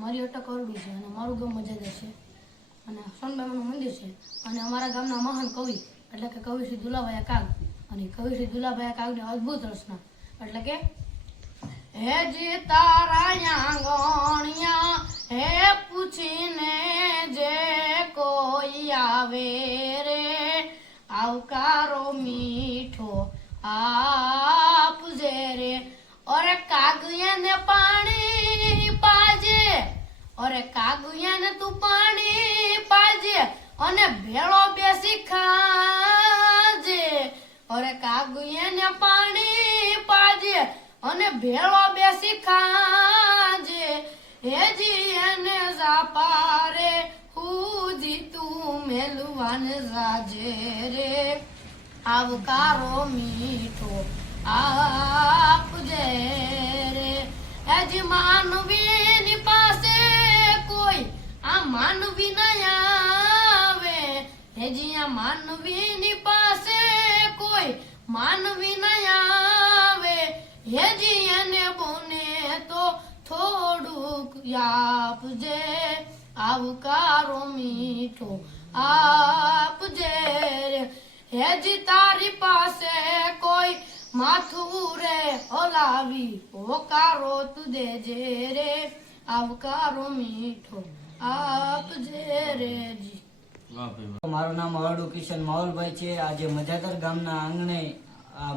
મારી અટક અરડી છે અને મારું ગામ મજાદર છે અને સોનબાઈનું મંદિર છે અને અમારા ગામના મહાન કવિ એટલે કે કવિ શ્રી દુલાભાઈ કાગ અને કવિ શ્રી દુલાભાઈ કાગની અદ્ભુત રચના એટલે કે હે જી તારા આંગણિયા હે પૂછીને જે કોઈ આવે રે આવકારો મીઠો આપજે રે ઓરે કાગિયાને પાણી પાજે ઓરે કાગિયાને તું પાણી પાજે અને ભેળો બેસી ખાજે ઓરે કાગિયાને પાણી પાજે અને ભેળો બેસી ખાજે હેજી એને જાપારે હુજી તું મેલવાન રાજે રે આવકારો મીઠો આપજે રે હેજી માનવીની પાસે કોઈ આ માનવી ન આવે હેજી આ માનવીની પાસે કોઈ માનવી ન આવે હેજી એને બોને તો થોડુંક આપજે આવકારો મીઠો આપજે રે હેજી તારી પાસે કોઈ માથું રે ઓલાવી હોકારો તું દેજે રે આવકારો મીઠો આપજે રે જી. મારું નામ હરડુ કિશન માહોલભાઈ છે. આજે મજાદર ગામના આંગણે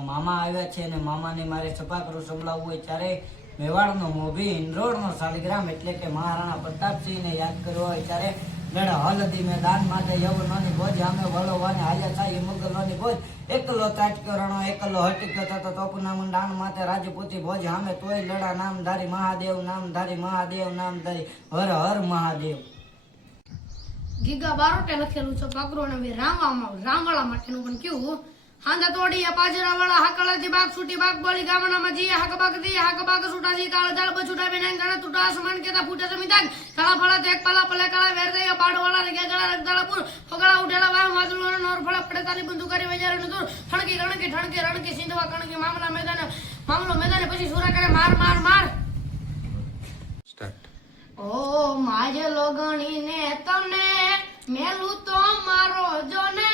મામા આવ્યા છે અને મામાને મારે સભાગૃહ સંભળાવવું હોય ત્યારે મેવાડનો મોભી ઇન્દ્રોડનો શાલિગ્રામ એટલે કે મહારાણા પ્રતાપસિંહને યાદ કર્યો હોય ત્યારે લડ હલદી મેદાન માટે યવનોની ભોજ અમે વલોવાને હાલ્યા થાય મુગલોની ભોજ એકલો તાટક્યો રણો એકલો હટક્યો થતો તોપના મુંડાણ માથે રાજપૂતી ભોજ સામે તોય લડા નામધારી મહાદેવ નામધારી મહાદેવ નામધારી હર હર મહાદેવ. ગીગા બારોટે લખેલું છે કાકરોને રામવાળા માટેનું પણ કેવું હાંદા તોડીયા પાજરાવાળા હાકળાથી બાગ છૂટી બાગ બોલી ગામનામાં જી હાક બાગ દી હાક બાગ છૂટાજી કાળ દાળ બછુટા બેના ગાણા તૂટા આસમાન કેતા ફૂટા જમી દાગ કાળા ફળા તેક પાલા પલે કાળા વેર દે પાડવાળા રે ગળા રગદાળાપુર ફગળા ઉઠેલા વાહ માદુલો નોર ફળા પડે તાલી બંદૂકારી વજારે દૂર ઠણકી ગણકી ઠણકી રણકી સિંધવા કણકી મામલો મેદાને પછી સુરા કરે માર માર માર સ્ટાર્ટ. ઓ માજે લોગણીને તને મેલું તો મારો જોને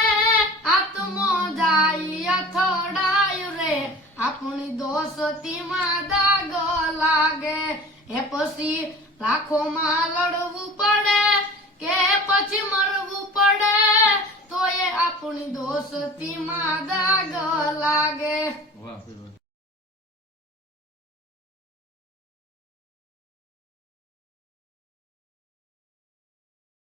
આત્મો જાય થોડાય રે આપણી દોસ્તીમાં દાગ લાગે એ પછી લાખોમાં લડવું પડે કે પછી મરવું પડે તો એ આપણી દોસ્તીમાં દાગ લાગે.